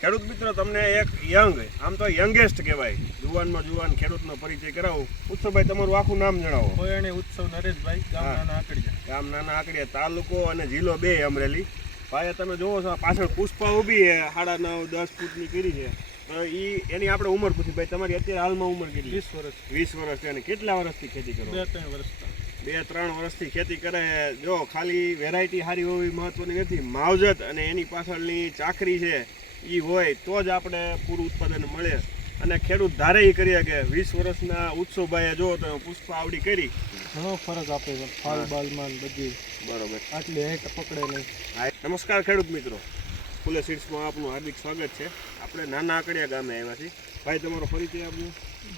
ખેડૂત મિત્રો તમને એક યંગ આમ તો યંગેસ્ટ કહેવાય જુવાનમાં જુવાન ખેડૂતનો પરિચય કરાવું. ઉત્સવભાઈ તમારું આખું નામ જણાવો. કોયણી ઉત્સવ નરેશભાઈ, ગામ નાના આકડિયા. ગામ નાના આકડિયા, તાલુકો અને જિલ્લો 2 અમરેલી. ભાઈ તમે જોવો છો પાછળ પુષ્પા ઊભી છે, 9.5-10 ફૂટની કરી છે. તો એની આપણે ઉંમર પૂછી. ભાઈ તમારી અત્યારે હાલમાં ઉંમર કેટલી? 20 વર્ષ. 20 વર્ષ છે. અને કેટલા વર્ષથી ખેતી કરો? 2-3 વર્ષ. 2-3 વર્ષથી ખેતી કરે. જો ખાલી વેરાયટી સારી હોવી મહત્વની નથી, માવજત અને એની પાછળની ચાકરી છે એ હોય તો જ આપણે પૂરું ઉત્પાદન મળે. અને ખેડૂત ધારે એ કરીએ કે 20 વર્ષના ઉત્સવભાઈએ જો તો પુષ્પા આવડી કરી ઘણો ફરક આપે છે, ફાલ બાલમાન બધી. બરોબર. આટલી હેટ પકડે નહીં. નમસ્કાર ખેડૂત મિત્રો, ફૂલે સીડ્સમાં આપનું હાર્દિક સ્વાગત છે. આપણે નાના આકડિયા ગામે આવ્યા છીએ. ભાઈ તમારો પરિચય આપજો.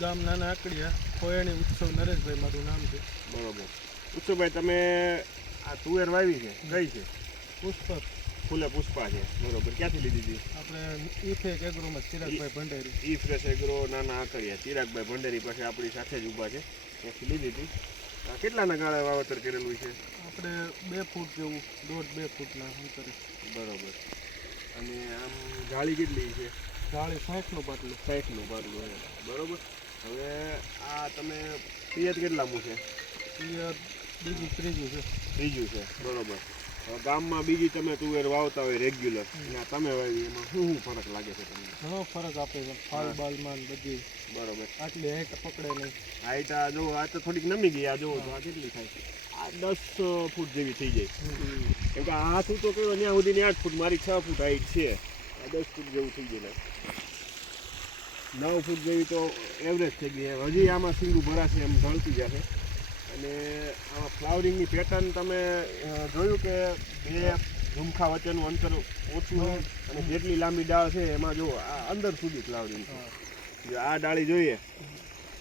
ગામ નાના આકડિયા, કોયણી ઉત્સવ નરેશભાઈ મારું નામ છે. બરોબર. ઉત્સવભાઈ તમે આ તુવેર વાવી છે, કઈ છે? પુષ્પા. ફૂલે પુષ્પા છે. બરોબર. ક્યાંથી લીધી હતી? આપણે ઈફેક એગ્રોમાં ચિરાગભાઈ ભંડેરી. ઈ ફ્રેશ એગ્રો નાના આકડિયા ચિરાગભાઈ ભંડેરી પાસે આપણી સાથે જ ઊભા છે, ત્યાંથી લીધી હતી. કેટલાના ગાળે વાવેતર કરેલું છે? આપણે 2 ફૂટ જેવું, 1.5-2 ફૂટના અંતરે. બરોબર. અને આમ જાળી કેટલી છે? જાળી 60નું પાટલું. 60નું પાટલું છે. બરોબર. હવે આ તમે પિયત કેટલામું છે? પિયર બીજું ત્રીજું છે. ત્રીજું છે. બરોબર. હવે ગામમાં બીજી તમે તુવેર વાવતા હોય રેગ્યુલર, અને તમે વાવી એમાં શું ફરક લાગે છે તમને? ઘણો ફરક આપે છે, ફાલ બાલમાન બધી. બરોબર. આટલી હેટ પકડે નહીં. હાઈટ આ જો આ તો થોડીક નમી ગઈ. આ જોવો તો આ કેટલી થાય છે? આ 10 ફૂટ જેવી થઈ જાય. કેમ કે આ હાથ તો કહ્યું ત્યાં સુધીની 8 ફૂટ, મારી 6 ફૂટ હાઈટ છે. આ 10 ફૂટ જેવું થઈ ગયેલું. 9 ફૂટ જેવી તો એવરેજ થઈ ગઈ. હજી આમાં સિંગું ભરાશે, એમ ઢળતી જશે. અને આમાં ફ્લાવરિંગની પેટર્ન તમે જોયું કે 2 ઝુમખા વચ્ચેનું અંતર ઓછું છે, અને જેટલી લાંબી ડાળ છે એમાં જો આ અંદર સુધી ફ્લાવરિંગ છે. જો આ ડાળી જોઈએ,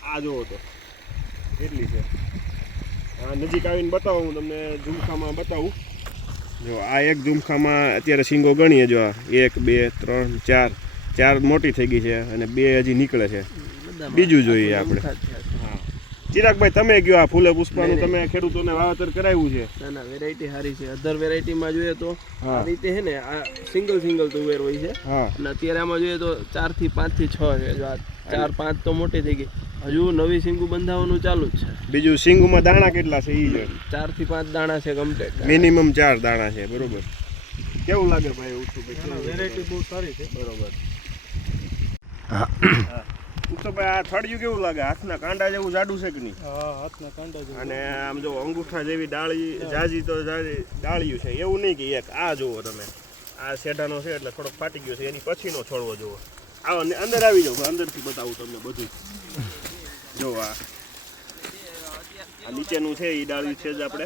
આ જુઓ તો કેટલી છે. આ નજીક આવીને બતાવો, હું તમને ઝુમખામાં બતાવું. જો આ એક ઝુમખામાં અત્યારે શીંગો ગણીએ, જો 1 2 3 4 મોટી થઈ ગઈ છે, અને 2 હજી નીકળે છે. બીજું જોઈએ આપણે. હા, ચિરાગભાઈ તમે કયો, આ ફૂલે પુષ્પાનું તમે ખેડૂતોને વાવેતર કરાવ્યું છે? ના ના, વેરાયટી સારી છે. અધર વેરાયટીમાં જોઈએ તો આ રીતે છે ને, આ સિંગલ તુવેર હોય છે. અને અત્યારે આમાં જોઈએ તો 4 થી 5 થી 6 છે. જો આ 4-5 તો મોટી થઈ ગઈ, હજુ નવી સિંગુ બંધાવવાનું ચાલુ જ છે. બીજું સિંગુમાં દાણા કેટલા છે? 4 થી 5 દાણા છે કમ્પ્લીટ. મિનિમમ 4 દાણા છે. બરોબર. કેવું લાગે ભાઈ ઉત્સવભાઈ? વેરાયટી બહુ સારી છે. બરોબર. ઉત્સવભાઈ આ થળિયું કેવું લાગે? હાથના કાંડા જેવું જાડું છે કે નહીં? હા, હાથના કાંડા જેવું. અને આમ જો અંગૂઠા જેવી ડાળી, જાજી તો ડાળિયું છે, એવું નહીં કે એક. આ જુઓ તમે, આ શેઢાનો છે એટલે થોડોક ફાટી ગયો છે, એની પછીનો છોડવો જુઓ. આવો અંદર આવી જાવ, અંદરથી બતાવું તમને બધું. જો આ નીચેનું છે એ ડાળિયું છે જ આપણે.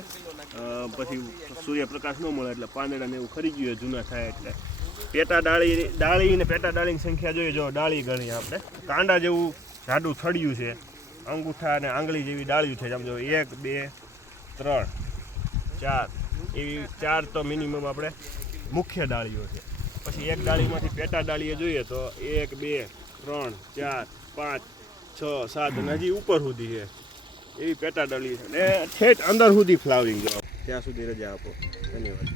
પછી સૂર્યપ્રકાશ ન મળે એટલે પાંદડા ને એવું ખરી ગયું જૂના થાય એટલે. પેટા ડાળી ને પેટા ડાળીની સંખ્યા જોઈએ, જો ડાળી ગણી આપણે. કાંડા જેવું જાડું થળિયું છે, અંગૂઠા અને આંગળી જેવી ડાળિયું છે. આમ જો 1 2 3 4 એવી 4 તો મિનિમમ આપણે મુખ્ય ડાળીઓ છે. પછી એક ડાળીમાંથી પેટા ડાળીએ જોઈએ તો 1 2 3 4 5 6 7 અને હજી ઉપર સુધી છે એવી પેટા ડાળી છે. અને ઠેઠ અંદર સુધી ફ્લાવરિંગ જો. ત્યાં સુધી રજા આપો. ધન્યવાદ.